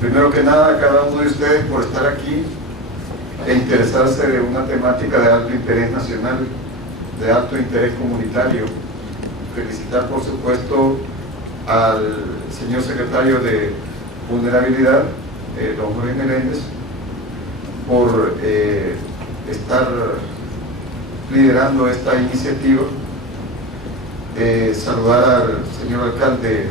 Primero que nada, a cada uno de ustedes por estar aquí e interesarse de una temática de alto interés nacional, de alto interés comunitario. Felicitar, por supuesto, al señor secretario de Vulnerabilidad, don Jorge Meléndez, por estar liderando esta iniciativa. Saludar al señor alcalde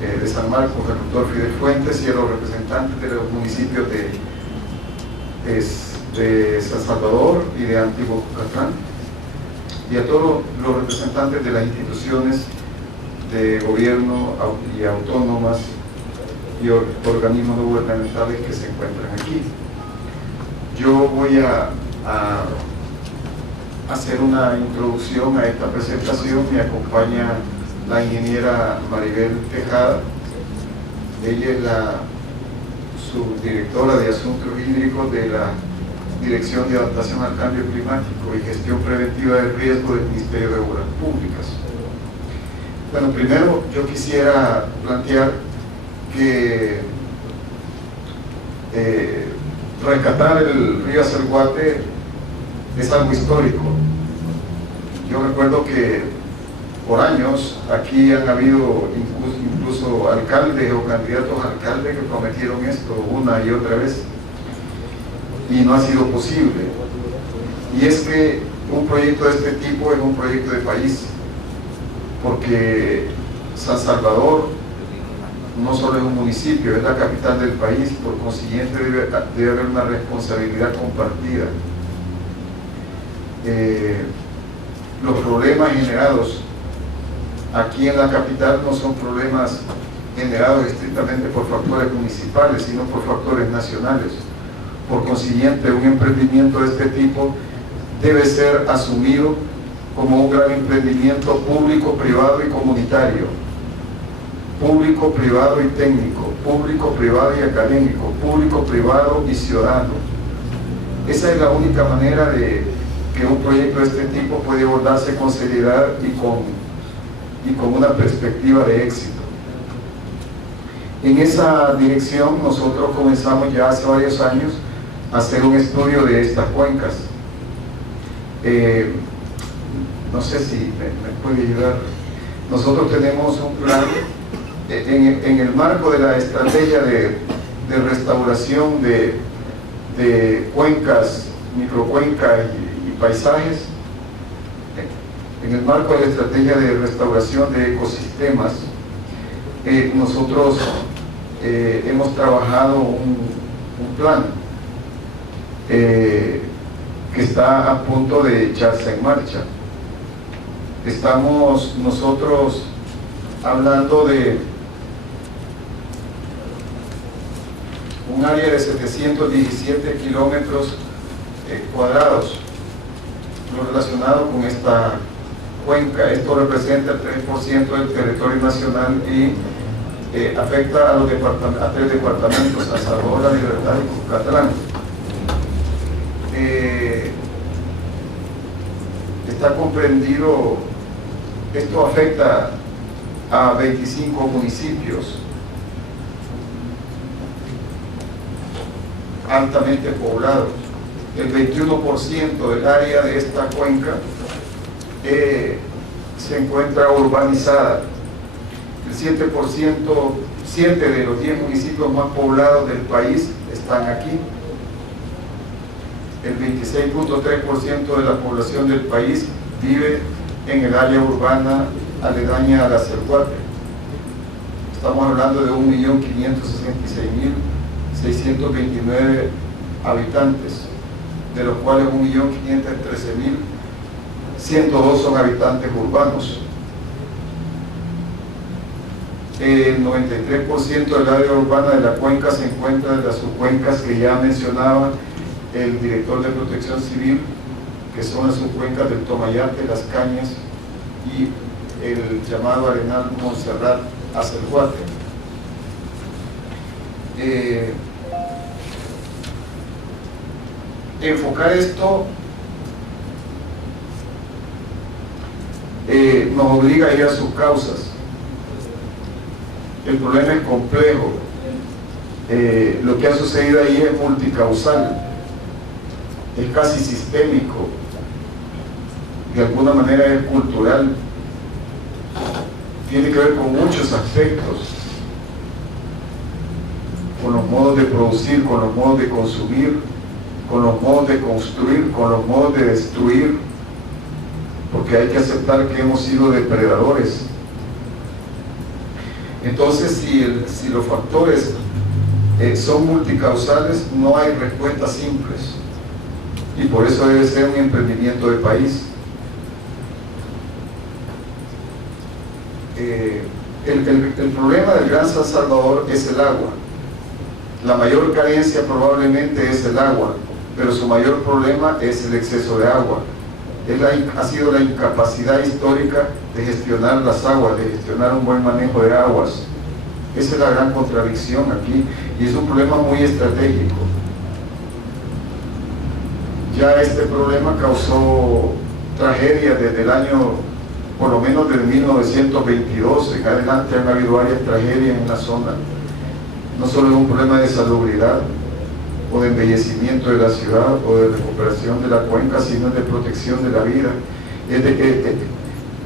de San Marcos, el doctor Fidel Fuentes, y a los representantes de los municipios de San Salvador y de Antiguo Cucatlán, y a todos los representantes de las instituciones de gobierno y autónomas y organismos no gubernamentales que se encuentran aquí. Yo voy a hacer una introducción a esta presentación. Me acompaña la ingeniera Maribel Tejada. Ella es la subdirectora de Asuntos Hídricos de la Dirección de Adaptación al Cambio Climático y Gestión Preventiva del Riesgo del Ministerio de Obras Públicas. Bueno, primero yo quisiera plantear que rescatar el río Acelguate es algo histórico. Yo recuerdo que por años aquí han habido incluso alcaldes o candidatos a alcalde que prometieron esto una y otra vez y no ha sido posible. Y es que un proyecto de este tipo es un proyecto de país, porque San Salvador no solo es un municipio, es la capital del país, por consiguiente debe haber una responsabilidad compartida. Los problemas generados aquí en la capital no son problemas generados estrictamente por factores municipales, sino por factores nacionales. Por consiguiente, un emprendimiento de este tipo debe ser asumido como un gran emprendimiento público, privado y comunitario, público, privado y técnico, público, privado y académico, público, privado y ciudadano. Esa es la única manera de que un proyecto de este tipo puede abordarse con seriedad y con una perspectiva de éxito. En esa dirección nosotros comenzamos ya hace varios años a hacer un estudio de estas cuencas. No sé si me puede ayudar. Nosotros tenemos un plan en el marco de la estrategia de restauración de cuencas, microcuencas y paisajes. En el marco de la estrategia de restauración de ecosistemas, nosotros hemos trabajado un plan que está a punto de echarse en marcha. Estamos nosotros hablando de un área de 717 kilómetros cuadrados, lo relacionado con esta cuenca. Esto representa el 3% del territorio nacional y afecta a 3 departamentos: San Salvador, La Libertad y Cucatlán. Está comprendido, esto afecta a 25 municipios altamente poblados. El 21% del área de esta cuenca se encuentra urbanizada. El 7%, 7 de los 10 municipios más poblados del país están aquí. El 26.3% de la población del país vive en el área urbana aledaña a la Acelguate. Estamos hablando de 1.566.629 habitantes, de los cuales 1.513.102 son habitantes urbanos. El 93% del área urbana de la cuenca se encuentra en las subcuencas que ya mencionaba el director de Protección Civil, que son las subcuencas del Tomayate, Las Cañas y el llamado Arenal Montserrat Acelguate. Enfocar esto nos obliga a ir a sus causas. El problema es complejo lo que ha sucedido ahí es multicausal, es casi sistémico, de alguna manera es cultural, tiene que ver con muchos aspectos, con los modos de producir, con los modos de consumir, con los modos de construir, con los modos de destruir, porque hay que aceptar que hemos sido depredadores. Entonces, si los factores son multicausales, no hay respuestas simples, y por eso debe ser un emprendimiento de país. El problema del Gran San Salvador es el agua. La mayor carencia probablemente es el agua, pero su mayor problema es el exceso de agua. Ha sido la incapacidad histórica de gestionar las aguas, de gestionar un buen manejo de aguas. Esa es la gran contradicción aquí, y es un problema muy estratégico. Ya este problema causó tragedia desde el año, por lo menos desde 1922 en adelante han habido varias tragedias en la zona. No solo es un problema de salubridad o de embellecimiento de la ciudad o de recuperación de la cuenca, sino de protección de la vida.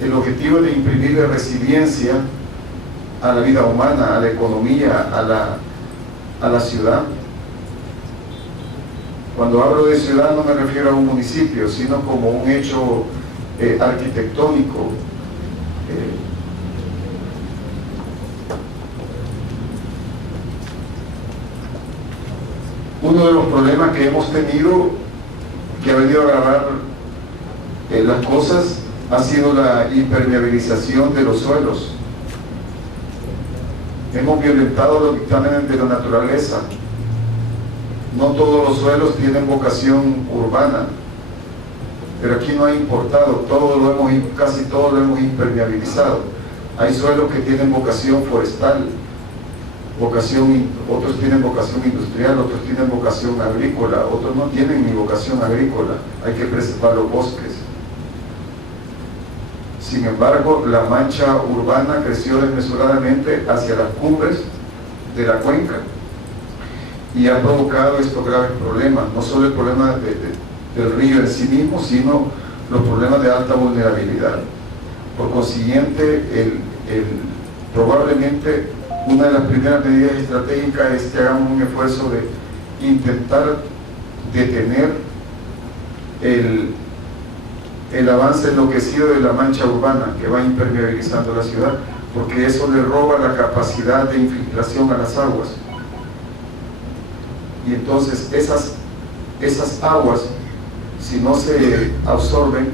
El objetivo es de imprimirle resiliencia a la vida humana, a la economía, a la ciudad. Cuando hablo de ciudad no me refiero a un municipio, sino como un hecho arquitectónico. Uno de los problemas que hemos tenido, que ha venido a agravar las cosas, ha sido la impermeabilización de los suelos. Hemos violentado los dictámenes de la naturaleza. No todos los suelos tienen vocación urbana, pero aquí no ha importado, casi todo lo hemos impermeabilizado. Hay suelos que tienen vocación forestal, otros tienen vocación industrial, otros tienen vocación agrícola, otros no tienen ni vocación agrícola. Hay que preservar los bosques. Sin embargo, la mancha urbana creció desmesuradamente hacia las cumbres de la cuenca y ha provocado estos graves problemas, no solo el problema del río en sí mismo, sino los problemas de alta vulnerabilidad. Por consiguiente, probablemente una de las primeras medidas estratégicas es que hagamos un esfuerzo de intentar detener el avance enloquecido de la mancha urbana que va impermeabilizando la ciudad, porque eso le roba la capacidad de infiltración a las aguas. Y entonces esas aguas, si no se absorben,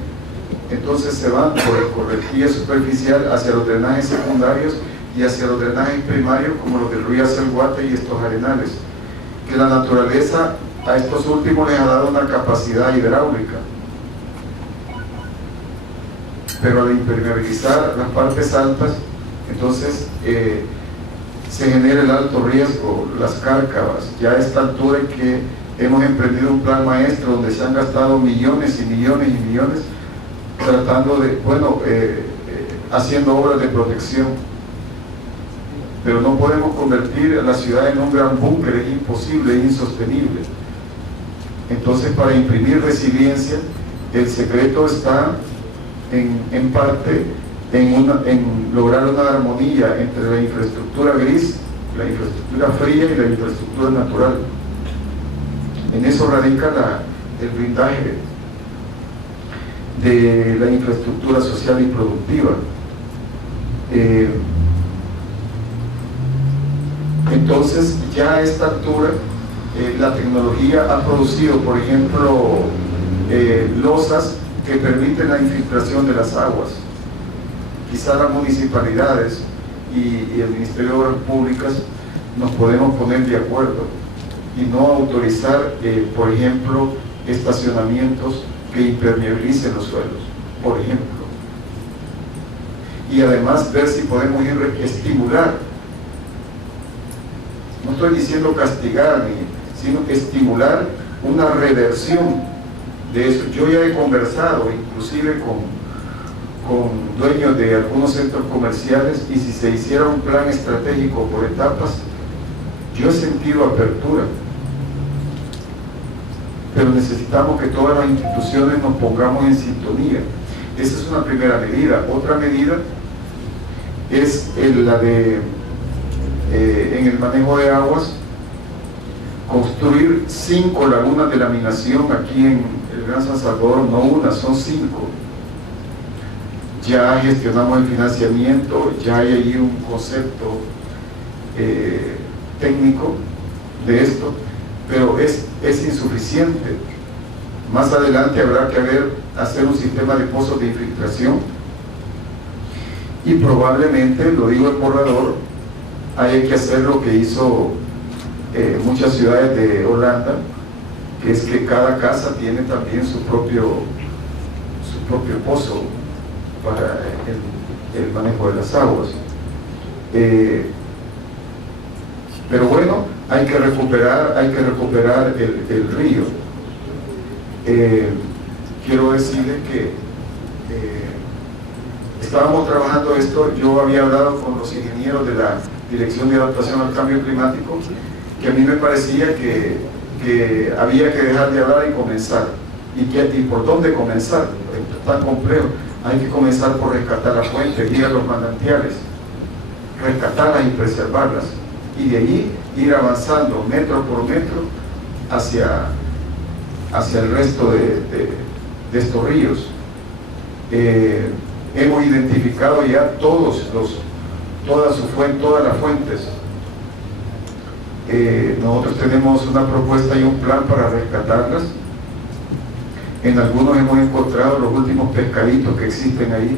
entonces se van por el correntía superficial hacia los drenajes secundarios y hacia los drenajes primarios, como los del río Acelguate y estos arenales, que la naturaleza a estos últimos les ha dado una capacidad hidráulica. Pero al impermeabilizar las partes altas, entonces se genera el alto riesgo, las cárcavas. Ya a esta altura en que hemos emprendido un plan maestro donde se han gastado millones y millones y millones tratando de, haciendo obras de protección. Pero no podemos convertir a la ciudad en un gran búnker, es imposible, es insostenible. Entonces, para imprimir resiliencia, el secreto está en parte en lograr una armonía entre la infraestructura gris, la infraestructura fría y la infraestructura natural. En eso radica el blindaje de la infraestructura social y productiva. Entonces, ya a esta altura, la tecnología ha producido, por ejemplo, losas que permiten la infiltración de las aguas. Quizá las municipalidades y el Ministerio de Obras Públicas nos podemos poner de acuerdo y no autorizar, por ejemplo, estacionamientos que impermeabilicen los suelos, por ejemplo. Y además ver si podemos estimular. No estoy diciendo castigar, sino estimular una reversión de eso. Yo ya he conversado inclusive con dueños de algunos centros comerciales, y si se hiciera un plan estratégico por etapas, Yo he sentido apertura, pero necesitamos que todas las instituciones nos pongamos en sintonía. Esa es una primera medida. Otra medida es la de, en el manejo de aguas, construir 5 lagunas de laminación aquí en el Gran San Salvador, no una, son 5. Ya gestionamos el financiamiento, ya hay allí un concepto técnico de esto, pero es insuficiente. Más adelante habrá que hacer un sistema de pozos de infiltración y probablemente, lo digo el borrador, hay que hacer lo que hizo muchas ciudades de Holanda, que es que cada casa tiene también su propio pozo para el manejo de las aguas. Pero bueno, hay que recuperar el río. Quiero decirles que estábamos trabajando esto. Yo había hablado con los ingenieros de la Dirección de Adaptación al Cambio Climático, que a mí me parecía que había que dejar de hablar y comenzar. ¿Y por dónde comenzar? Esto es tan complejo. Hay que comenzar por rescatar las fuentes, ir a los manantiales, rescatarlas y preservarlas, y de allí ir avanzando metro por metro hacia el resto de estos ríos. Hemos identificado ya todas las fuentes. Nosotros tenemos una propuesta y un plan para rescatarlas. En algunos hemos encontrado los últimos pescaditos que existen ahí.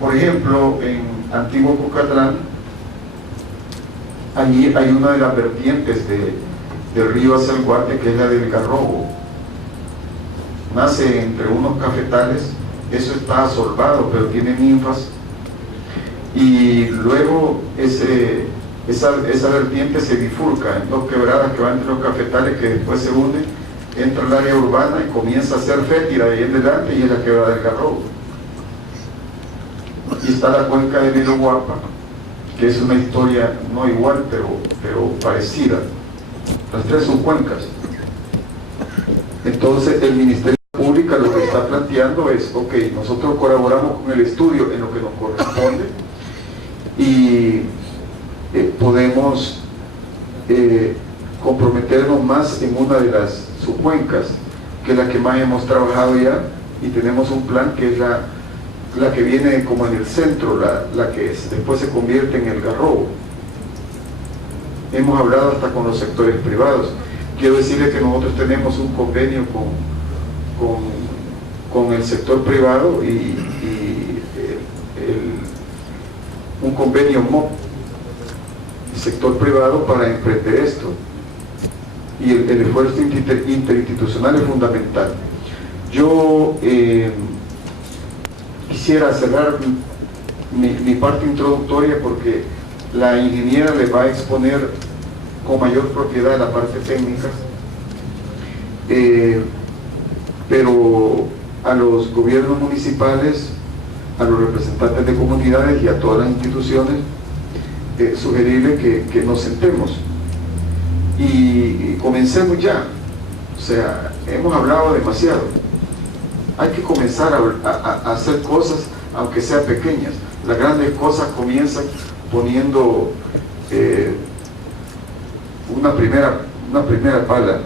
Por ejemplo, en Antiguo Cucatlán, allí hay una de las vertientes del río hacia el Guate, que es la del Garrobo. Nace entre unos cafetales, eso está asolvado, pero tiene ninfas, y luego esa vertiente se bifurca en 2 quebradas que van entre los cafetales, que después se unen, entra al área urbana y comienza a ser fétida de ahí en adelante, y es la quebrada del Garrobo. Y está la cuenca de Viloguapa, que es una historia no igual, pero parecida. Las 3 son cuencas. Entonces el Ministerio Público lo que está planteando es, ok, nosotros colaboramos con el estudio en lo que nos corresponde y podemos comprometernos más en una de las subcuencas, que es la que más hemos trabajado ya, y tenemos un plan que es la que viene como en el centro, la que después se convierte en el Garrobo. Hemos hablado hasta con los sectores privados. Quiero decirles que nosotros tenemos un convenio con el sector privado y un convenio MOP, sector privado, para emprender esto. Y el esfuerzo interinstitucional es fundamental. Yo quisiera cerrar mi parte introductoria porque la ingeniera le va a exponer con mayor propiedad la parte técnica, pero a los gobiernos municipales, a los representantes de comunidades y a todas las instituciones, sugerirle que nos sentemos y comencemos ya. O sea, hemos hablado demasiado. Hay que comenzar a hacer cosas, aunque sean pequeñas. Las grandes cosas comienzan poniendo una primera pala.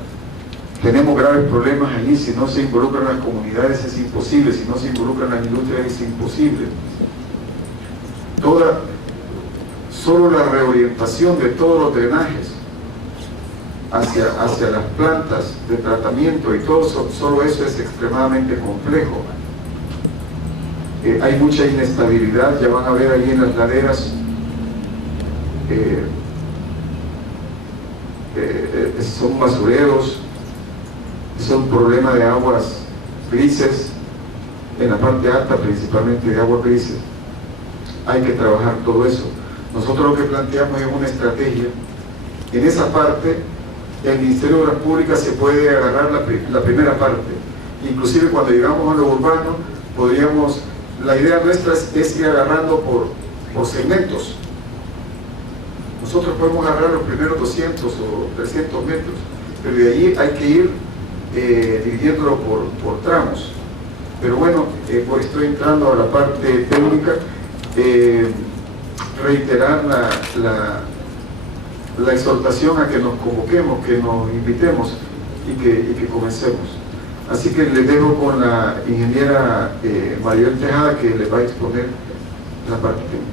Tenemos graves problemas allí. Si no se involucran las comunidades es imposible, si no se involucran las industrias es imposible. Solo la reorientación de todos los drenajes hacia las plantas de tratamiento y todo, solo eso es extremadamente complejo. Hay mucha inestabilidad, ya van a ver ahí en las laderas, son basureros, son problemas de aguas grises, en la parte alta principalmente de aguas grises. Hay que trabajar todo eso. Nosotros lo que planteamos es una estrategia. En esa parte, el Ministerio de Obras Públicas se puede agarrar la primera parte. Inclusive cuando llegamos a lo urbano, podríamos la idea nuestra es ir agarrando por segmentos. Nosotros podemos agarrar los primeros 200 o 300 metros, pero de ahí hay que ir dividiéndolo por tramos. Pero bueno, pues estoy entrando a la parte técnica. Reiterar la exhortación a que nos convoquemos, que nos invitemos y que comencemos. Así que les dejo con la ingeniera Maribel Tejada, que les va a exponer la parte técnica.